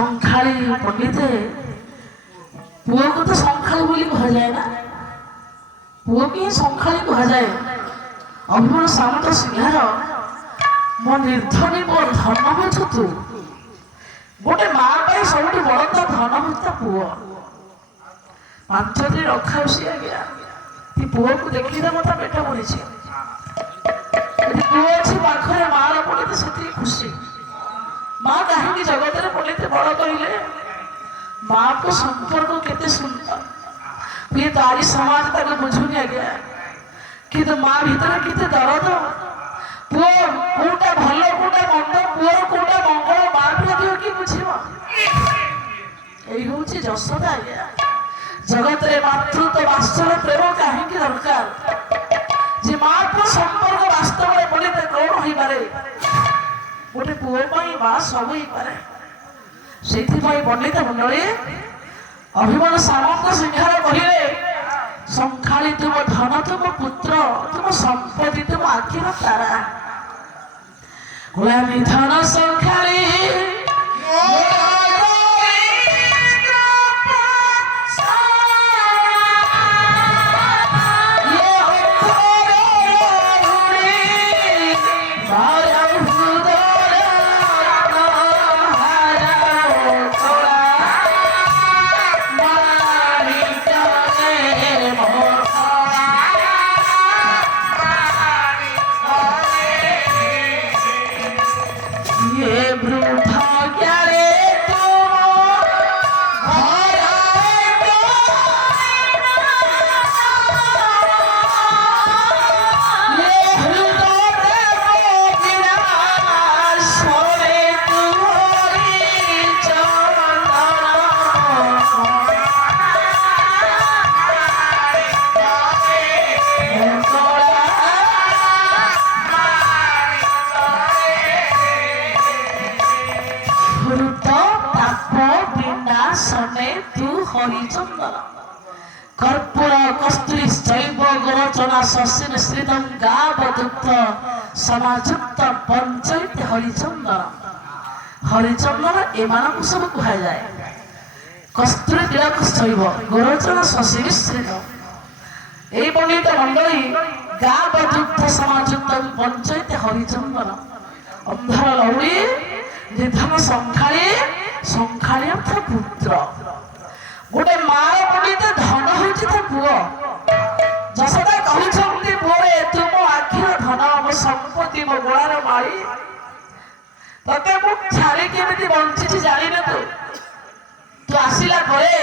সংখ্যালী পণ্ডিতে পুଅକୁ ତ ସଂଖ୍ୟାଳୀ ବୋଲି କୁହାଯାଏ ନା, ପୁଅକୁ ହିଁ ସଂଖ୍ୟାଳୀ କୁହାଯାଏ। ଅଭିମନ୍ୟୁ ସାମନ୍ତ ସିଂହାର ମୋ ନିର୍ଦ୍ଧନୀ ମୋ ଧନ ହଉଛୁ ତୁ। ଗୋଟେ ମା ପାଇଁ ସବୁଠୁ ବଡ଼ ତା ଧନ ହଉଛି ତା ପୁଅ। 5 ଦିନ ରଖାଉଛି ଆଜ୍ଞା, ପୁଅକୁ ଦେଖିଲେ ମୋ ତା ପେଟ ପଡ଼ିଛି। ଯଦି ପୁଅ ଅଛି ପାଖରେ ମାର ପଡ଼ିଲେ ସେତିକି ଖୁସି। ମା କାହିଁକି ଜଗତରେ ପଡ଼ିଲେ ବଡ଼ କହିଲେ, ମା କୁ ସମ୍ପର୍କ କେତେ ସୁନ୍ଦର। ଇଏ ତାରି ସମାଜ ତାକୁ ବୁଝୁନି ଆଜ୍ଞା, କିନ୍ତୁ ମା ଭିତରେ କେତେ ଦରଦ। ପୁଅ କୋଉଟା ଭଲ କୋଉଟା ମନ୍ଦ, ପୁଅର କୋଉଟା ମଙ୍ଗଳ ମା ଦିଅ କି ବୁଝିବ। ଏଇ ହଉଛି ଯଶୋଦା ଆଜ୍ଞା। ଜଗତରେ ମାତୃତ୍ୱ ବାତ୍ସଲ୍ୟ ପ୍ରେମ କାହିଁକି ଦରକାର? ଯେ ମା ପୁଅ ସମ୍ପର୍କ ବାସ୍ତବରେ ପଡ଼ିଲେ କଣ ହେଇପାରେ? ଗୋଟେ ପୁଅ ପାଇଁ ମା ସବୁ ହେଇପାରେ। ସେଇଥିପାଇଁ ପଣ୍ଡିତ ମଣ୍ଡଳୀ ଅଭିମନ୍ୟୁ ସାମନ୍ତ ସିଂହାର କହିଲେ, ସଂଖ୍ୟାଳୀ ତୁମ ଧନ ତୁମ ପୁତ୍ର, ତୁମ ସମ୍ପତ୍ତି ତୁମ ଆଖିର ତାରା। ଗୁଳାମୀ ଧନ ସଂଖ୍ୟାଳୀ কর্পূর কস্তুরী শৈব গোরচনা শশীর শ্রীদম গাবদুগ্ধ সমাযুক্ত পঞ্চৈতে হরিচন্দন। হরিচন্দন এମାନଙ୍କୁ ସବୁ କୁହାଯାଏ। କସ୍ତୁରୀ ତିଳକ ଶୈବ ଗୋରଚନା ଶଶୀ ଶ୍ରୀଦମ। এই পণ্ডিত মণ্ডলী গাবদুগ্ধ সমাযুক্ত পঞ্চৈতে হরিচন্দন। ଅନ୍ଧାର ଲହୁଣୀ ନିର୍ଧନ ସଂଖ୍ୟାଳୀ, ସଂଖ୍ୟାଳୀ ଅର୍ଥ ପୁତ୍ର। ଗୋଟେ ମାର ପଣ୍ଡିତ ଧନ ହଉଛି ତା ପୁଅ। ଯଶୋଦା କହିଛନ୍ତି, ପୁଅରେ ତୁ ମୋ ଆଖିର ଧନ, ମୋ ସମ୍ପତ୍ତି, ମୋ ଗୋଳାର ମାଳି। ତତେ ମୁଁ ଛାଡ଼ି କେମିତି ବଞ୍ଚିଛି ଜାଣିନୁ ତୁ। ତୁ ଆସିଲା ପରେ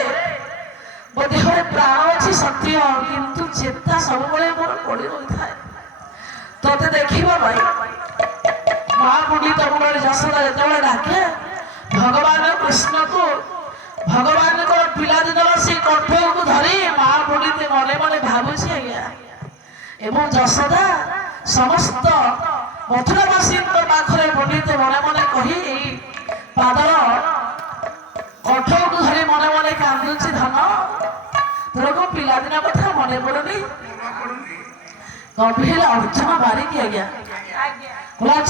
ମୋ ଦେହରେ ପ୍ରାଣ ଅଛି ସତ୍ୟ, କିନ୍ତୁ ଚେତା ସବୁବେଳେ ମୋର ପଡ଼ି ରହିଥାଏ ତତେ ଦେଖିବା ପାଇଁ। ମା ପଣ୍ଡିତ ମଣ୍ଡଳୀ ଯଶୋଦା ଯେତେବେଳେ ଡାକେ ଭଗବାନ କୃଷ୍ଣକୁ, ଭଗବାନଙ୍କର ପିଲାଦିନର ସେ କଣ୍ଠକୁ ଧରି ମା ପଣ୍ଡିତ ମନେ ମନେ ଭାବୁଛି ଆଜ୍ଞା। ଏବଂ ଯଶୋଦା ସମସ୍ତ ମଥୁରାବାସୀଙ୍କ ପାଖରେ ପଣ୍ଡିତ ମନେ ମନେ କହି ପାଦର କଣ୍ଠକୁ ଧରି ମନେ ମନେ କାନ୍ଦୁଛି, ଧନ ତୋର କଣ ପିଲାଦିନ କଥା ମନେ ପଡୁନି? ଗଭୀର ଅର୍ଜୁନ ବାରିକି ଆଜ୍ଞା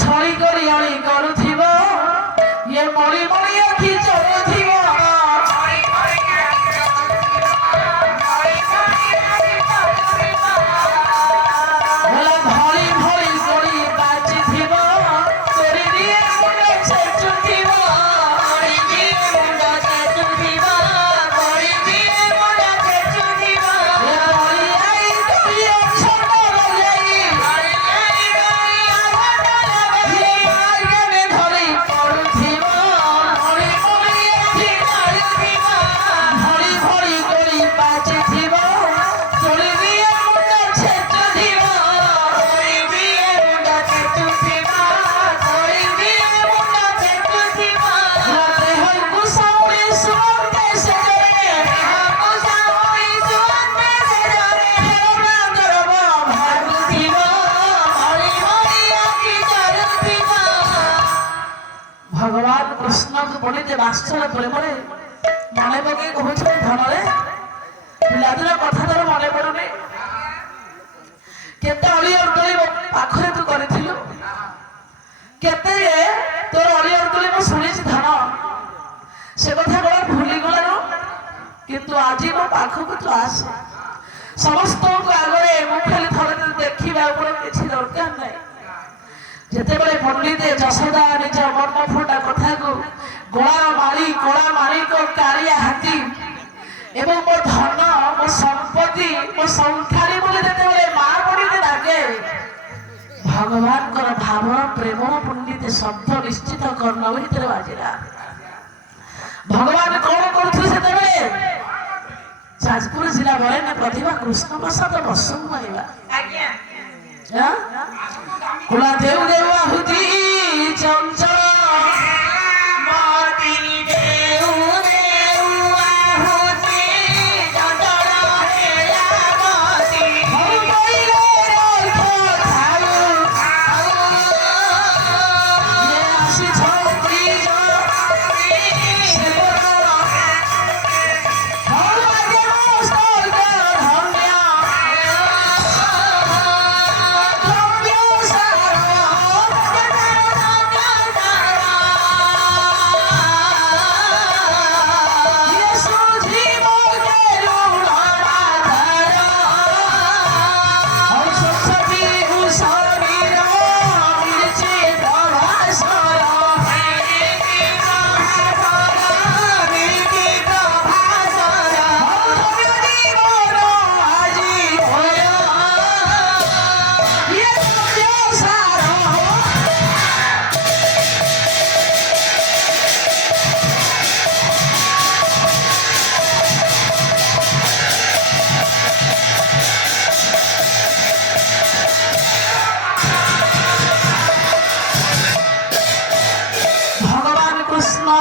ଛଳି କରି ଅଳି କରୁଥିବ, ଇଏ ମଳି ମଳି ଆଖି ଚଳୁଥିବ। ଭଗବାନ କୃଷ୍ଣଙ୍କୁ ପଣ୍ଡିତ ବାତ୍ସଲ୍ୟ ପ୍ରେମରେ ମନେ ପକେଇ କହୁଛନ୍ତି, ଧନରେ ପିଲାଦିନ କଥା ତୋର ମନେ ପଡୁନି? କେତେ ଅଳି ଅର୍ଦଳି ପାଖରେ ତୁ କରିଥିଲୁ, କେତେ ତୋର ଅଳି ଅର୍ଦଳି ମୁଁ ଶୁଣିଛି ଧନ। কথা বলা ভুলি গলানো কিন্তু আଜି ମୋ ପାଖକୁ ତୁ ଆସେ ସମସ୍ତଙ୍କ ଆଗରେ ମୁଁ ଖାଲି ଥରେ ଦେଖିବା ଉପରେ କିଛି ଦରକାର ନାହିଁ ଯେତେବେଳେ ପଣ୍ଡିତ ଯଶୋଦା ନିଜ ମର୍ମ ଫୁଟା କଥାକୁ ଗୋଳାର ମାଳି କଳା ମାଳିକ କାଳିଆ ହାତୀ ଏବଂ ମୋ ଧନ ମୋ ସମ୍ପତ୍ତି ମୋ ସଂଖ୍ୟାରେ ବୋଲି ଯେତେବେଳେ ମା ପଣ୍ଡିତ ଡାକେ ଭଗବାନଙ୍କର ଭାବର ପ୍ରେମର ପଣ୍ଡିତ ଶବ୍ଦ ନିଶ୍ଚିତ କର୍ଣ୍ଣ ଭିତରେ ବାଜିଲା ଭଗବାନ କଣ କରୁଥିଲେ ସେତେବେଳେ ଯାଜପୁର ଜିଲ୍ଲା ବରେଣ୍ୟ ପ୍ରତିଭା କୃଷ୍ଣ ପ୍ରସାଦ ବର୍ଷକୁ ଆଇଲା କୁଳା ଦେଉ ଦେଉ ଆହୁତି ଚଞ୍ଚଳ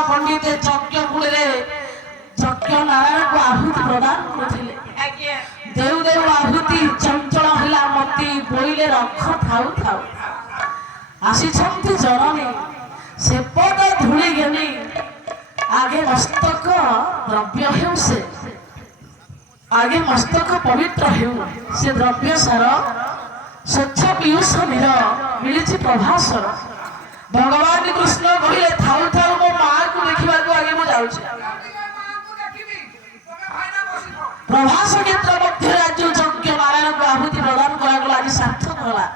ପଣ୍ଡିତ ଯଜ୍ଞ କୂଳରେ ଯଜ୍ଞ ନାରାୟଣକୁ ଆହୁତି ପ୍ରଦାନ କରୁଥିଲେ ଦେଉ ଦେଉ ଆହୁତି ଚଞ୍ଚଳ ହେଲା ମତି ବୋଇଲେ ରଖ ଥାଉ ଥାଉ ଆସିଛନ୍ତି ଜନନୀ ସେପଟ ଧୂଳି ଘେନି ଆଗେ ମସ୍ତକ ଦ୍ରବ୍ୟ ହେଉ ସେ ଆଗେ ମସ୍ତକ ପବିତ୍ର ହେଉ ସେ ଦ୍ରବ୍ୟ ସାର ସ୍ୱଚ୍ଛ ପିୟୁଷ ନୀର ମିଳିଛି ପ୍ରଭାସର ଭଗବାନ କୃଷ୍ଣ କହିଲେ ଥାଉ ଥାଉ ମୋ ମାକୁ ଦେଖିବାକୁ ଆଗେ ମୁଁ ଯାଉଛି ପ୍ରଭାସ କ୍ଷେତ୍ର ମଧ୍ୟରେ ଆଜି ଯଜ୍ଞ ନାରାୟଣକୁ ଆହୁତି ପ୍ରଦାନ କରାଗଲା ଆଜି ସାର୍ଥକ ହେଲା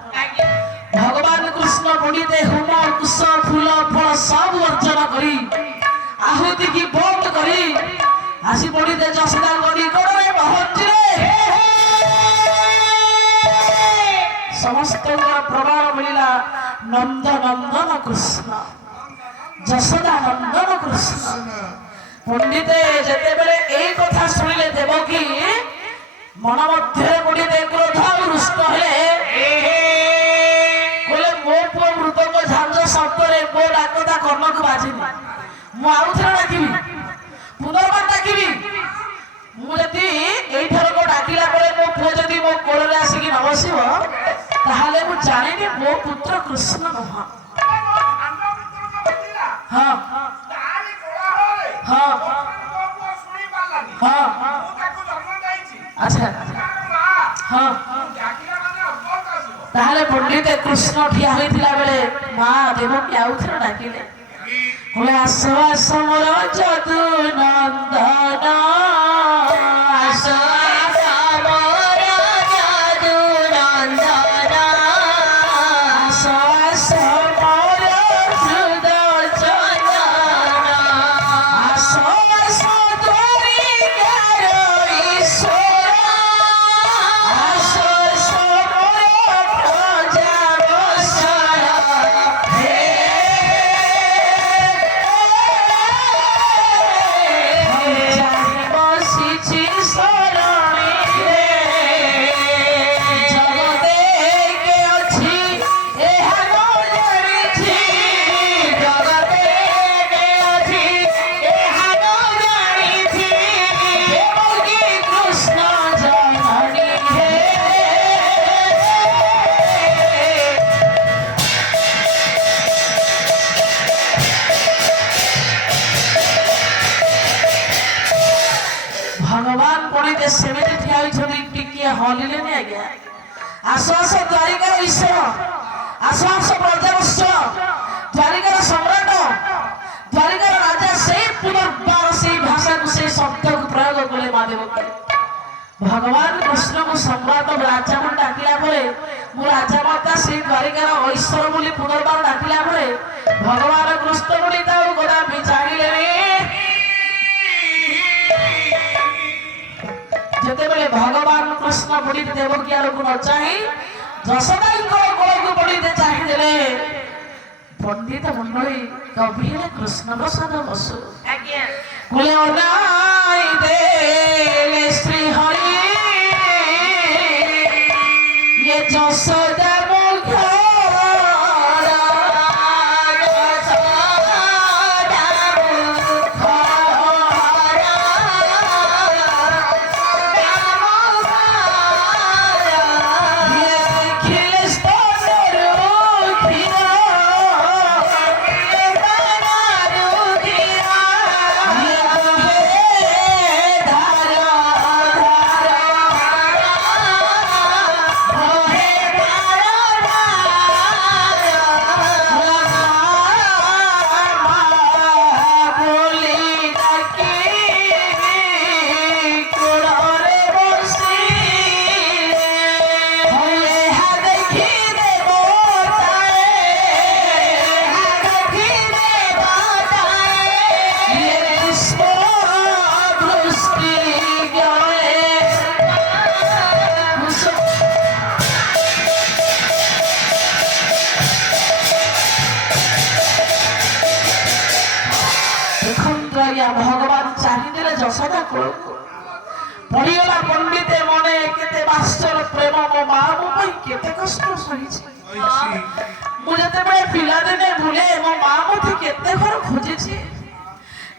ଭଗବାନ କୃଷ୍ଣ ପଣ୍ଡିତ ହୋମ କୁଶ ଫୁଲ ଫଳ ସବୁ ଅର୍ଜନ କରି ଆହୁତି କି ବନ୍ଦ କରି ଆସି ପଣ୍ଡିତ ଯଶୋଦାଙ୍କ ନିକଟରେ ପହଞ୍ଚିଲେ ସମସ୍ତଙ୍କର ପ୍ରମାଣ ମିଳିଲା ନନ୍ଦ ନନ୍ଦନ କୃଷ୍ଣ ଯଶୋଦା ନନ୍ଦନ କୃଷ୍ଣ ପଣ୍ଡିତେ ଯେତେବେଳେ ଏଇ କଥା ଶୁଣିଲେ ଦେବକୀ ମନ ମଧ୍ୟରେ ପଣ୍ଡିତେ କ୍ରୋଧ ରୁଷ୍ଟ ହେଲେ କହିଲେ ମୋ ପୁଅ ମୃଦଙ୍ଗ ଝାଞ୍ଜ ଶବ୍ଦରେ ମୋ ଡାକତା କର୍ଣ୍ଣକୁ ବାଜିନି ମୁଁ ଆଉ ଥରେ ଡାକିବି ପୁନର୍ବାର ଡାକିବି ମୁଁ ଯଦି ଏଇଥରକ ଡାକିଲା ବେଳେ ମୋ ପୁଅ ଯଦି ମୋ କୋଳରେ ଆସିକି ନ ବସିବ ତାହେଲେ ମୁଁ ଜାଣିନି ମୋ ପୁତ୍ର କୃଷ୍ଣ ନୁହଁ ହଁ ହଁ ହଁ ଆଚ୍ଛା ହଁ ତାହେଲେ ପଣ୍ଡିତ କୃଷ୍ଣ ଠିଆ ହୋଇଥିଲା ବେଳେ ମା ଦେବକୀ ଆଉ ଥରେ ଡାକିଲେ କହିଲେ ଆସ ଆସ ମୋର ଯଦୁ ନନ୍ଦନ ଆସ ସେମିତି ଠିଆ ହୋଇଛନ୍ତି ଟିକିଏ ହଲିଲେନି ଆଜ୍ଞା ଆସ ଆସ ଦ୍ୱାରିକାର ଈଶ୍ୱର ଆସ ଆସ ବ୍ରଜବତ୍ସ ଦ୍ୱାରିକାର ସମ୍ରାଟ ଦ୍ୱାରିକାର ରାଜା ସେଇ ପୁନର୍ବାର ସେ भगवान कृष्ण को सम्राट राजा को डाकिला परे मु राजा माता श्री द्वारिकार ऐश्वर बोली पुनर्बार डाकिला परे भगवान कृष्ण बोली ताऊ गोदा बिचारिले जेतेबेले भगवान कृष्ण बोली देवकी आर को न चाहि जसोदा को कोल को बोली दे चाहि देले पंडित मंडली गभीर कृष्ण प्रसाद बसु आज्ञा बोले ओनाई देले श्री हरि ये जसोदा मुख भगवान चाहिए जसोदा को पड़ीगला पंडित मने केते बास्तर प्रेम मो मां मो केते कष्ट सही मुझे बेले पिला दिने भूले मो मां मते केते घर खोजी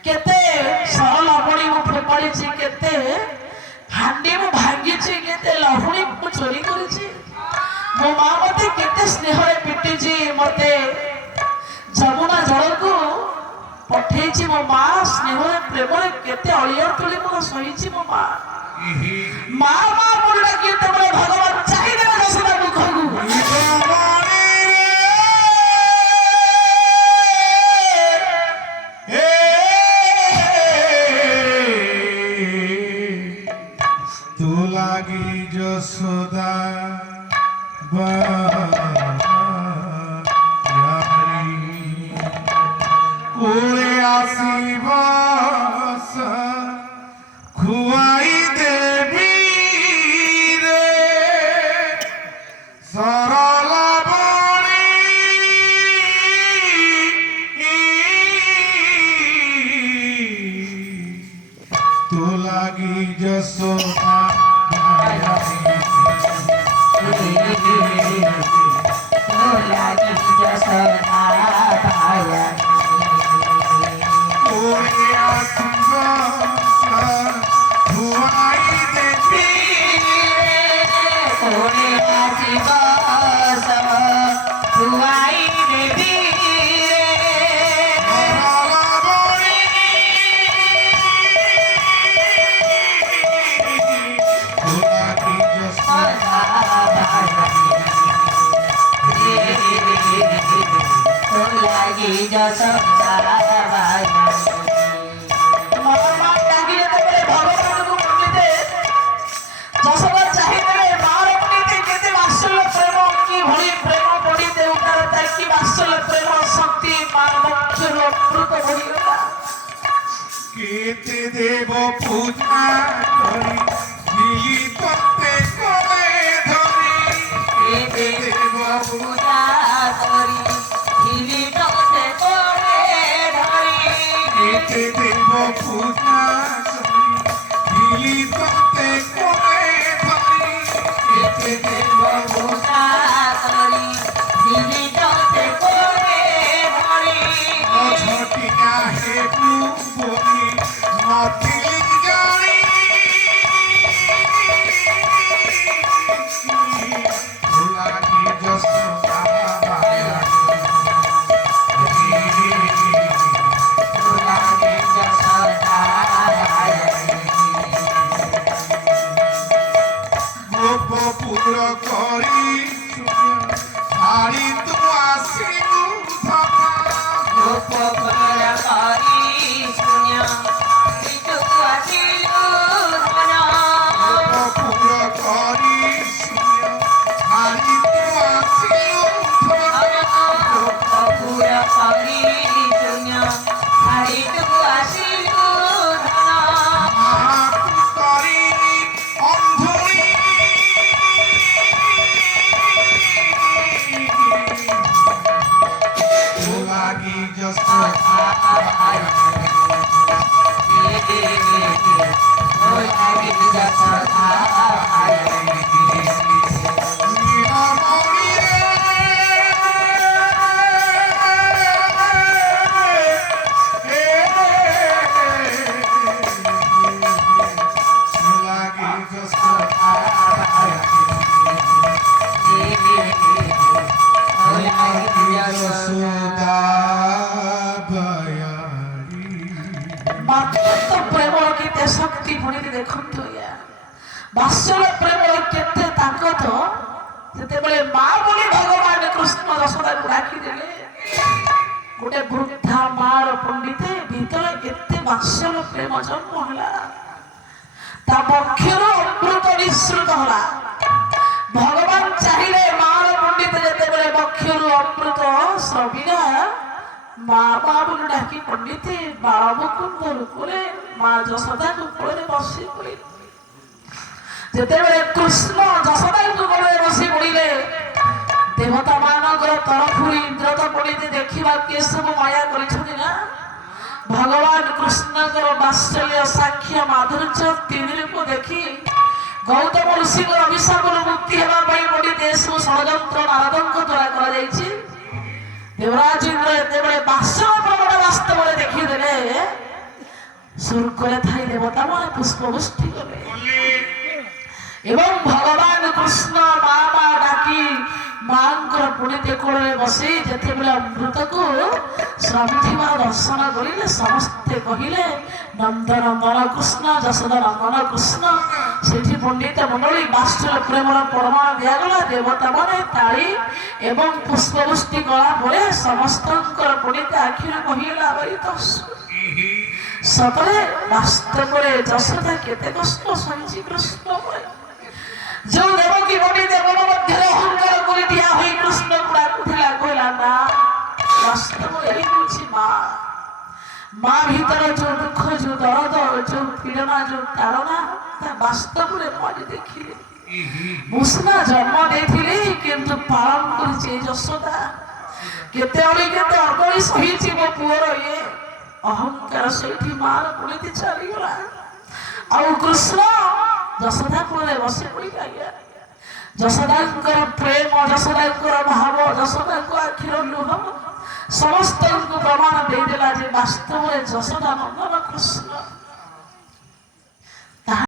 केते सरल अपनी मु फेपड़ी केते हांडी मु भांगी केते लहुणी मु चोरी करी मो मां मते केते स्नेह पिटी मते जमुना जल को पठेची मो मां स्नेह प्रेम केते अलियर तुली मोर सहीची मो मां मां बोलडा केते बड़े भगवान चाहि देला जसोदा मुखगु तू लागी जसोदा आसीबास खुआई देवी रे सरला बणी तू लागी जसोदा केते देव पूजा करी दिली तते कोले धरी केते देव पूजा करी दिली तते कोले धरी केते देव पूजा करी दिली तते कोले धरी केते देव पूजा करी दिली तते कोले धरी छटिया हे बोली माती जानी भुला की जसोदा भुला की जसोदा गोपपुर करी हारी तू आसी गोपपुर करी ଲାଗି ଯଶୋଦା ମାତୃତ୍ୱ ପ୍ରେମର କେତେ ଶକ୍ତି ଭଣିକି ଦେଖନ୍ତୁ ବାତ୍ସଲ୍ୟ ପ୍ରେମର କେତେ ତାକତ ଯେତେବେଳେ ମା ବୋଲି ଭଗବାନ କୃଷ୍ଣ ଯଶୋଦାକୁ ଡାକିଦେଲେ ଗୋଟେ ବୃଦ୍ଧା ମାର ପଣ୍ଡିତେ ଭିତରେ ଏତେ ବାତ୍ସଲ୍ୟ ପ୍ରେମ ଜନ୍ମ ହେଲା ତା ବକ୍ଷରୁ ଅମୃତ ନିଃସୃତ ହେଲା ଭଗବାନ ଚାହିଁଲେ ମାର ପଣ୍ଡିତ ଯେତେବେଳେ ବକ୍ଷରୁ ଅମୃତ ସ୍ରବିଲା ମା ମା ବୋଲି ଡାକି ପଣ୍ଡିତେ ବାଳମୁକୁନ୍ଦ ରୂପରେ ମା ଯଶୋଦାକୁ କୋଳରେ ବସି ପଡ଼ିଲେ ଯେତେବେଳେ କୃଷ୍ଣ ଯଶୋଦାକୁ କୋଳରେ ବସି ପଡ଼ିଲେ ଦେବତା ମାନଙ୍କର ତରଫରୁ ଇନ୍ଦ୍ର ତ ପଣ୍ଡିତେ ଦେଖିବାକୁ ଏସବୁ ମାୟା କରିଛନ୍ତି ନା ଭଗବାନ କୃଷ୍ଣଙ୍କର ବାତ୍ସଲ୍ୟ ସାକ୍ଷ୍ୟ ମାଧୁର୍ଯ୍ୟ ତିନି ରୂପ ଦେଖି ଗୌତମ ଋଷିଙ୍କର ଅଭିଶାପରୁ ମୁକ୍ତି ହେବା ପାଇଁ ପଣ୍ଡିତେ ଏସବୁ ଷଡ଼ଯନ୍ତ୍ର ନାରଦଙ୍କ ଦ୍ୱାରା କରାଯାଇଛି ଦେବରାଜ ଇନ୍ଦ୍ର ଯେତେବେଳେ ବାତ୍ସଲ୍ୟ ବାସ୍ତବରେ ଦେଖିଦେଲେ ସ୍ୱର୍ଗରେ ଥାଇ ଦେବତାମାନେ ପୁଷ୍ପବୃଷ୍ଟି କଲେ ଏବଂ ଭଗବାନ କୃଷ୍ଣ ମା ମା ଡାକି ମାଙ୍କର ପୁଣିତେ କୋଳରେ ବସି ଯେତେବେଳେ ଅମୃତକୁ ଶ୍ରମିଥିବାର ଦର୍ଶନ କରିଲେ ସମସ୍ତେ କହିଲେ ନନ୍ଦନନ୍ଦନ କୃଷ୍ଣ ଯଶୋଦା ନନ୍ଦନ କୃଷ୍ଣ ସେଠି ପଣ୍ଡିତ ମଣ୍ଡଳୀ ବାତ୍ସଲ୍ୟ ପ୍ରେମର ପ୍ରମାଣ ଦିଆଗଲା ଦେବତାମାନେ ତାଳି ଏବଂ ପୁଷ୍ପବୃଷ୍ଟି କଲା ପରେ ସମସ୍ତଙ୍କର ପଣ୍ଡିତ ଆଖିରୁ କହିଲା ସତରେ ବାସ୍ତବରେ ଯଶୋଦା କେତେ କଷ୍ଟ ସହିଛି କୃଷ୍ଣ ପରେ ଯୋଉ ଦେବକୀ ବଡି ଦେବନ ମଧ୍ୟରେ ଅହଙ୍କାର କରି ଠିଆ ହୋଇ କୃଷ୍ଣକୁ ଡାକୁଥିଲା କହିଲା ନା ବାସ୍ତବରେ ଏହି ହେଉଛି ମା ମା ଭିତରେ ଯୋଉ ଦୁଃଖ ଯୋଉ ଦରଦ ଯୋଉ ପୀଡ଼ନା ଯୋଉ ତାଡ଼ନା ତା ବାସ୍ତବରେ ମୁଁ ଆଜି ଦେଖିଲି ମୁଁ ସିନା ଜନ୍ମ ଦେଇଥିଲି କିନ୍ତୁ ପାଳନ କରିଛି ଏଇ ଯଶୋଦା କେତେ ଅଳି କେତେ ଅଗଳି ସହିଛି ମୋ ପୁଅର ଅହଙ୍କାର ସେଇଠି ମାର ପୁଣିତି ଚାଲିଗଲା ଆଉ କୃଷ୍ଣ ଯଶୋଦା କୋଳରେ ବସି ପଡ଼ିଲା ଯଶୋଦାଙ୍କର ପ୍ରେମ ଯଶୋଦାଙ୍କର ଭାବ ଯଶୋଦାଙ୍କ ଆଖିର ଲୁହ ସମସ୍ତଙ୍କୁ ପ୍ରମାଣ ଦେଇଦେଲା ଯେ ବାସ୍ତବରେ ଯଶୋଦା ନନ୍ଦନ କୃଷ୍ଣ